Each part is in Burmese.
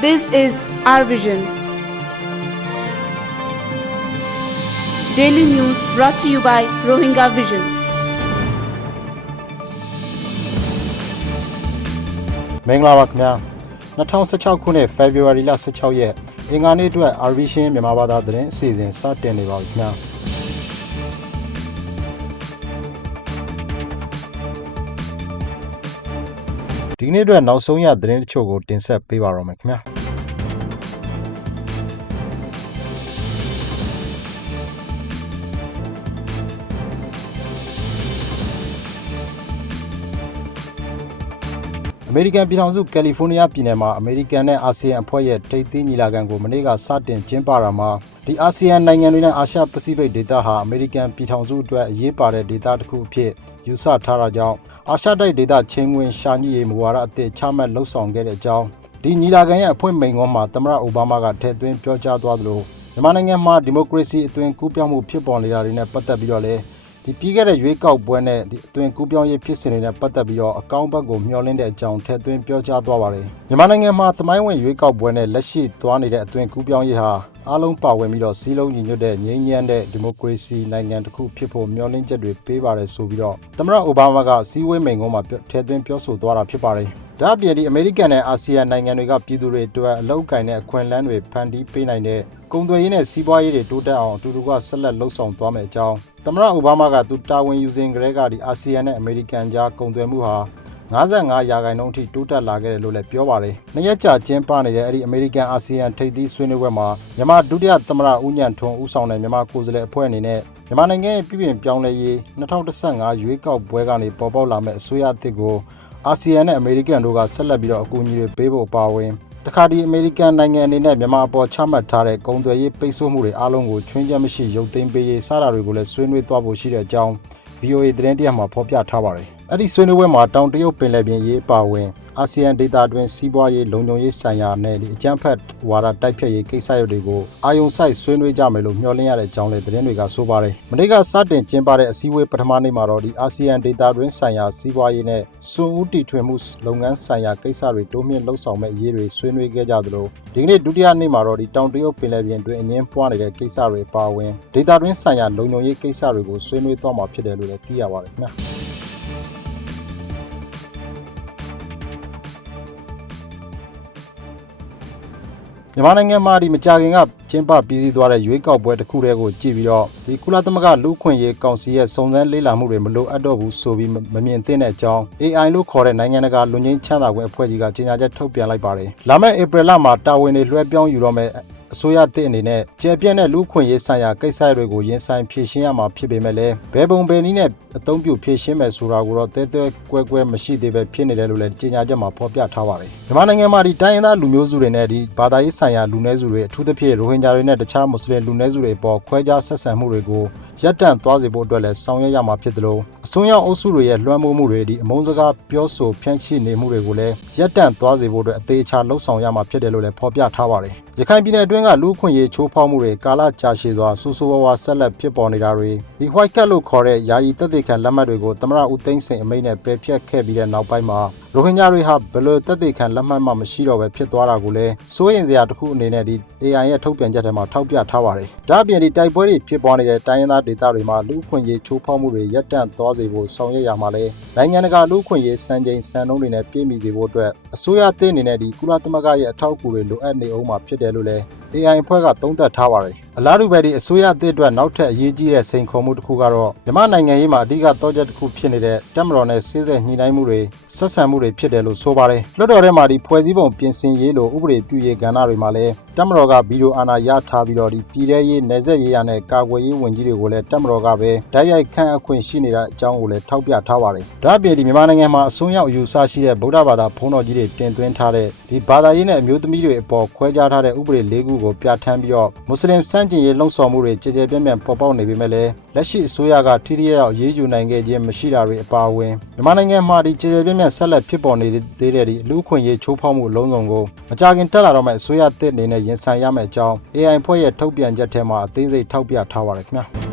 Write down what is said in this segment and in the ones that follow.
This is our vision. Daily news brought to you by Rohingya Vision. မင်္ဂလာပါခင်ဗျာ2016ခုနှစ် February လ16ရက်အင်္ဂါနေ့အတွက် Our Vision မြန်မာဘာသာသတင်းအစီအစဉ်စတင်နေပါပြီခင်ဗျာဒီနေ့အတွက်နောက်ဆုံးရသတင်းတချို့ကိုတင်ဆက်ပေးပါရမယ်ခင်ဗျာအမေရိကန်ပြည်ထောင်စုကယ်လီဖိုးနီးယားပြည်နယ်မှာအမေရိကန်နဲ့အာဆီယံအဖွဲ့ရဲ့ထိပ်သီးညီလာခံကိုမနေ့ကစတင်ကျင်းပတာမှာဒီအာဆီယံနိုင်ငံတွေနဲ့အာရှပစိဖိတ်ဒေသဟာအမေရိကန်ပြည်ထောင်စုအတွက်အရေးပါတဲ့ဒေသတစ်ခုအဖြစ်ယူဆထားတာကြောင့်အာရှတိုက်ဒေသချင်းဝင်ရှာညှိရေးမူဝါဒအသစ်ချမှတ်လှုပ်ဆောင်ခဲ့တဲ့အကြောင်းဒီညီလာခံရဲ့အဖွင့်မိန့်ခွန်းမှာသမ္မတအိုဘားမားကထည့်သွင်းပြောကြားသွားသလိုမြန်မာနိုင်ငံမှာဒီမိုကရေစီအသွင်ကူးပြောင်းမှုဖြစ်ပေါ်နေတာတွေနဲ့ပတ်သက်ပြီးတော့လည်းဒီပြီးခဲ့တဲ့ရွေးကောက်ပွဲနဲ့ဒီအသွင်ကူးပြောင်းရေးဖြစ်စဉ်တွေနဲ့ပတ်သက်ပြီးတော့အကောင့်ဘက်ကိုမျှော်လင့်တဲ့အကြောင်းထည့်သွင်းပြောကြားသွားပါတယ်မြန်မာနိုင်ငံမှာသမိုင်းဝင်ရွေးကောက်ပွဲနဲ့လက်ရှိသွားနေတဲ့အသွင်ကူးပြောင်းရေးဟာအားလုံးပါဝင်ပြီးတော့စီးလုံးညီညွတ်တဲ့ငြိမ်းချမ်းတဲ့ဒီမိုကရေစီနိုင်ငံတစ်ခုဖြစ်ဖို့မျှော်လင့်ချက်တွေပေးပါတယ်ဆိုပြီးတော့သမ္မတအိုဘားမားကစီးဝေးမိန့်ခွန်းမှာထည့်သွင်းပြောဆိုသွားတာဖြစ်ပါတယ်ဒါ့အပြင်ဒီအမေရိကန်နဲ့အာဆီယံနိုင်ငံတွေကပြည်သူတွေအတွက်အလောက်ကိုင်းတဲ့အခွင့်အလမ်းတွေဖန်တီးပေးနိုင်တဲ့ကုန်သွယ်ရေးနဲ့စီးပွားရေးတွေတိုးတက်အောင်အတူတူကဆက်လက်လှုပ်ဆောင်သွားမယ်အကြောင်းသမ္မတအိုဘားမားကသူတာဝန်ယူစဉ်ကတည်းကဒီအာဆီယံနဲ့အမေရိကန်ကြားကုန်သွယ်မှုဟာ55%အထိတိုးတက်လာခဲ့တယ်လို့လည်းပြောပါတယ်။နှစ်ရက်ကြာကျင်းပနေတဲ့အဲ့ဒီအမေရိကန်အာဆီယံထိပ်သီးဆွေးနွေးပွဲမှာမြန်မာဒုတိယသမ္မတဦးညံ့ထွန်းဦးဆောင်တဲ့မြန်မာကိုယ်စားလှယ်အဖွဲ့အနေနဲ့မြန်မာနိုင်ငံရဲ့ပြည်ပပြောင်းလဲရေး2015ရွေးကောက်ပွဲကနေပေါ်ပေါက်လာမဲ့အစိုးရအသစ်ကိုအာဆီယံနဲ့အမေရိကန်တို့ကဆက်လက်ပြီးတော့အကူအညီတွေပေးဖို့ပါဝင်တခါဒီအမေရိကန်နိုင်ငံအနေနဲ့မြန်မာအပေါ်ချမှတ်ထားတဲ့ကုန်သွယ်ရေးပိတ်ဆို့မှုတွေအားလုံးကိုချွင်းချက်မရှိရုပ်သိမ်းပေးရေးစတာတွေကိုလည်းဆွေးနွေးသွားဖို့ရှိတဲ့အကြောင်း VOA သတင်းတရက်မှာဖော်ပြထားပါတယ်။အဲ့ဒီဆွေးနွေးပွဲမှာတောင်တရုတ်ပင်လယ်ပြင်ရေးပါဝင်အာဆီယံဒေသတွင်းစီးပွားရေးလုံခြုံရေးဆိုင်ရာနဲ့ဒီအကြမ်းဖက်ဝါဒတိုက်ဖျက်ရေးကိစ္စရပ်တွေကိုအာရုံစိုက်ဆွေးနွေးကြမယ်လို့မျှော်လင့်ရတဲ့အကြောင်းလည်းသတင်းတွေကဆိုပါတယ်။မနေ့ကစတင်ကျင်းပတဲ့အစည်းအဝေးပထမနေ့မှာတော့ဒီအာဆီယံဒေသတွင်းဆိုင်ရာစီးပွားရေးနဲ့စွန့်ဦးတီထွင်မှုလုပ်ငန်းဆိုင်ရာကိစ္စတွေတိုးမြင့်လှုပ်ဆောင်မဲ့အရေးတွေဆွေးနွေးခဲ့ကြသလိုဒီကနေ့ဒုတိယနေ့မှာတော့ဒီတောင်တရုတ်ပင်လယ်ပြင်တွင်းအငင်းပွားနေတဲ့ကိစ္စတွေပါဝင်ဒေသတွင်းဆိုင်ရာလုံခြုံရေးကိစ္စတွေကိုဆွေးနွေးသွားမှာဖြစ်တယ်လို့လည်းသိရပါတယ်ခင်ဗျာ။မြန်မာနိုင်ငံမှာဒီမကြာခင်ကကျင်းပပြီးစီးသွားတဲ့ရွေးကောက်ပွဲတစ်ခုတည်းကိုကြည့်ပြီးတော့ဒီကုလသမဂ္ဂလူ့အခွင့်အရေးကောင်စီရဲ့စုံစမ်းလေ့လာမှုတွေမလိုအပ်တော့ဘူးဆိုပြီးမမြင်သင့်တဲ့အကြောင်း AI လို့ခေါ်တဲ့နိုင်ငံတကာလူငင်းချမ်းသာခွင့်အဖွဲ့ကြီးကကြေညာချက်ထုတ်ပြန်လိုက်ပါတယ်။လာမယ့်ဧပြီလမှာတာဝန်တွေလွှဲပြောင်းယူတော့မယ့်အစိုးရသစ်အနေနဲ့ကျေပြန့်တဲ့လူ့ခွင့်ရေးဆိုင်ရာကိစ္စတွေကိုရင်ဆိုင်ဖြေရှင်းရမှာဖြစ်ပေမဲ့လည်းဘယ်ပုံဘယ်နည်းနဲ့အသုံးပြုဖြေရှင်းမယ်ဆိုတာကိုတော့တဲတဲကွဲမရှိသေးပဲဖြစ်နေတယ်လို့လည်းကြေညာချက်မှာဖော်ပြထားပါတယ်။မြန်မာနိုင်ငံမှာဒီတိုင်းရင်းသားလူမျိုးစုတွေနဲ့ဒီဘာသာရေးဆိုင်ရာလူနည်းစုတွေအထူးသဖြင့်ရိုဟင်ဂျာတွေနဲ့တခြားမွတ်စလင်လူနည်းစုတွေပေါ်ခွဲခြားဆက်ဆံမှုတွေကိုရပ်တန့်သွားစေဖို့အတွက်လည်းဆောင်ရွက်ရမှာဖြစ်တယ်လို့အစွန်းရောက်အုပ်စုတွေရဲ့လွှမ်းမိုးမှုတွေဒီအမုန်းစကားပြောဆိုဖြန့်ချိနေမှုတွေကိုလည်းရပ်တန့်သွားစေဖို့အတွက်အသေးချာလှုပ်ဆောင်ရမှာဖြစ်တယ်လို့လည်းဖော်ပြထားပါတယ်။ရခိုင်ပြည်နယ်အတွင်းကလူ့အခွင့်အရေးချိုးဖောက်မှုတွေကာလကြာရှည်စွာဆူဆူဝါးဝါဆက်လက်ဖြစ်ပေါ်နေတာတွေဒီ white card လို့ခေါ်တဲ့ယာယီသက်သေခံလက်မှတ်တွေကိုသမ္မတဦးသိန်းစိန်အမိန့်နဲ့ပယ်ဖျက်ခဲ့ပြီးတဲ့နောက်ပိုင်းမှာရိုဟင်ဂျာတွေဟာဘယ်လိုသက်သေခံလက်မှတ်မှမရှိတော့ပဲဖြစ်သွားတာကိုလည်းစိုးရိမ်စရာတစ်ခုအနေနဲ့ဒီ AI ရဲ့ထုတ်ပြန်ချက်ထဲမှာထောက်ပြထားပါတယ်။ဒါ့အပြင်ဒီတိုက်ပွဲတွေဖြစ်ပွားနေတဲ့တိုင်းရင်းသားဒေသတွေမှာလူ့အခွင့်အရေးချိုးဖောက်မှုတွေရပ်တန့်သွားစေဖို့ဆောင်ရွက်ရမှာလဲနိုင်ငံတကာလူ့အခွင့်အရေးစံချိန်စံနှုန်းတွေနဲ့ပြည့်မီစေဖို့အတွက်အစိုးရသစ်အနေနဲ့ဒီကုလသမဂ္ဂရဲ့အထောက်အကူတွေလိုအပ်နေအောင်မှာဖြစ်တယ်လို့လည်း AI အဖွဲ့ကသုံးသပ်ထားပါတယ်။အလားတူပဲဒီအစိုးရအသစ်အတွက်နောက်ထပ်အရေးကြီးတဲ့စိန်ခေါ်မှုတစ်ခုကတော့မြန်မာနိုင်ငံရေးမှာအဓိကတောချက်တစ်ခုဖြစ်နေတဲ့တပ်မတော်နဲ့စစ်ဆက်ညှိနှိုင်းမှုတွေဆက်ဆံမှုတွေဖြစ်တယ်လို့ဆိုပါတယ်။လွှတ်တော်ထဲမှာဒီဖွဲ့စည်းပုံပြင်ဆင်ရေးလိုဥပဒေပြုရေးကဏ္ဍတွေမှာလည်းတပ်မတော်ကဗီဒီယိုအာဏာရထားပြီးတော့ဒီပြည်ထရေးနယ်စပ်ရေးရာနဲ့ကာကွယ်ရေးဝန်ကြီးတွေကိုလည်းတပ်မတော်ကပဲတိုက်ရိုက်ခန့်အပ်ခွင့်ရှိနေတဲ့အကြောင်းကိုလည်းထောက်ပြထားပါတယ်။ဒါ့အပြင်ဒီမြန်မာနိုင်ငံမှာအစွန်းရောက်အယူဆရှိတဲ့ဗုဒ္ဓဘာသာဘုန်းတော်ကြီးတွေတင်သွင်းထားတဲ့ဒီဘာသာရေးနဲ့အမျိုးသမီးတွေအပေါ်ခွဲခြားထားတဲ့ဥပဒေ၄ခုကိုပြဋ္ဌာန်းပြီးတော့မွတ်စလင်စန့်ကျင်ရေးလှုံ့ဆော်မှုတွေကြည်ကြဲပြန့်ပြန့်ပေါ်ပေါက်နေပေမဲ့လည်းလက်ရှိအစိုးရကထိထိရောက်ရေးယူနိုင်ခဲ့ခြင်းမရှိတာတွေအပါအဝင်မြန်မာနိုင်ငံမှာဒီကြည်ကြဲပြန့်ပြန့်ဆက်လက်ဖြစ်ပေါ်နေသေးတဲ့ဒီလူ့အခွင့်အရေးချိုးဖောက်မှုအလုံးစုံကိုမကြာခင်တက်လာတော့မယ့်အစိုးရသစ်အနေနဲ့ရင်ဆိုင်ရမယ့်အကြောင်း AI ဖွဲ့ရဲ့ထုတ်ပြန်ချက်ထဲမှာအသေးစိတ်ထောက်ပြထားပါတယ်ခင်ဗျာ။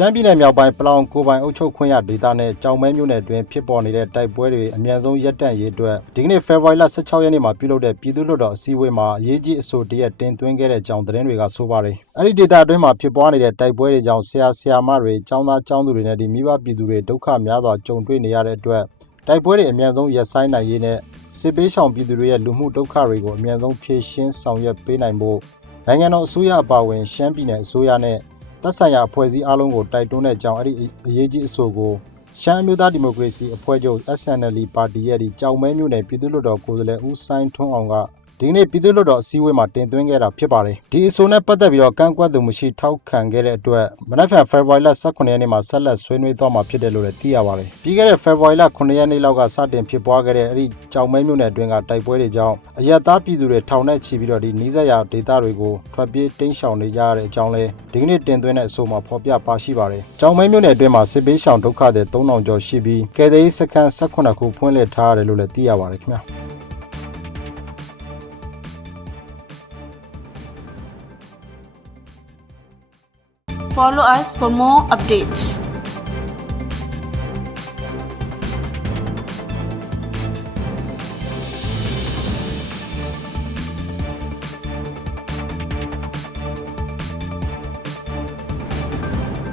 ရှမ်းပြည်နယ်မြောက်ပိုင်းပလောင်ကိုပိုင်အုပ်ချုပ်ခွင့်ရဒေသနဲ့ကြောင်မဲမြို့နယ်တွင်ဖြစ်ပေါ်နေတဲ့တိုက်ပွဲတွေအမြန်ဆုံးရပ်တန့်ရေးအတွက်ဒီကနေ့ဖေဖော်ဝါရီလ16ရက်နေ့မှာပြုလုပ်တဲ့ပြည်သူ့လွှတ်တော်အစည်းအဝေးမှာအရေးကြီးအဆိုတရက်တင်သွင်းခဲ့တဲ့ကြောင်းသတင်းတွေကဆိုပါတယ်။အဲ့ဒီဒေသအတွင်းမှာဖြစ်ပွားနေတဲ့တိုက်ပွဲတွေကြောင့်ဆရာမတွေကျောင်းသားကျောင်းသူတွေနဲ့ဒီမိဘပြည်သူတွေဒုက္ခများစွာကြုံတွေ့နေရတဲ့အတွက်တိုက်ပွဲတွေအမြန်ဆုံးရပ်ဆိုင်းနိုင်ရေးနဲ့စစ်ပေးရှောင်ပြည်သူတွေရဲ့လူမှုဒုက္ခတွေကိုအမြန်ဆုံးဖြေရှင်းဆောင်ရွက်ပေးနိုင်ဖို့နိုင်ငံတော်အစိုးရအပါအဝင်ရှမ်းပြည်နယ်အစိုးရနဲ့သက်ဆိုင်ရာအဖွဲ့အစည်းအားလုံးကိုတိုက်တွန်းတဲ့အကြောင်းအဲ့ဒီအရေးကြီးအဆိုကိုရှမ်းအမျိုးသားဒီမိုကရေစီအဖွဲ့ချုပ် SNL ပါတီရဲ့ဒီကြောင်မဲမြို့နယ်ပြည်သူ့လွှတ်တော်ကိုယ်စားလှယ်ဦးစိုင်းထွန်းအောင်ကဒီကနေ့ပြည်သူ့လွှတ်တော်အစည်းအဝေးမှာတင်သွင်းခဲ့တာဖြစ်ပါတယ်။ဒီအဆိုနဲ့ပတ်သက်ပြီးတော့ကန့်ကွက်သူမရှိထောက်ခံခဲ့တဲ့အတွက်မနက်ဖြန်ဖေဖော်ဝါရီလ18ရက်နေ့မှာဆက်လက်ဆွေးနွေးသွားမှာဖြစ်တယ်လို့လည်းသိရပါတယ်။ပြီးခဲ့တဲ့ဖေဖော်ဝါရီလ9ရက်နေ့လောက်ကစတင်ဖြစ်ပွားခဲ့တဲ့အဲ့ဒီကြောင်မဲမြို့နယ်အတွင်းကတိုက်ပွဲတွေကြောင့်အရက်သားပြည်သူတွေထောင်နဲ့ချီပြီးတော့ဒီနီးစပ်ရာဒေသတွေကိုထွက်ပြေးတိမ်းရှောင်နေကြရတဲ့အကြောင်းလဲဒီကနေ့တင်သွင်းတဲ့အဆိုမှာဖော်ပြပါရှိပါတယ်။ကြောင်မဲမြို့နယ်အတွင်းမှာစစ်ပေးရှောင်ဒုက္ခသည်3000ကျော်ရှိပြီးကယ်ဆယ်ရေးစခန်း18ခုဖွင့်လှစ်ထားရတယ်လို့လည်းသိရပါတယ်ခင်ဗျာ။ Follow us for more updates.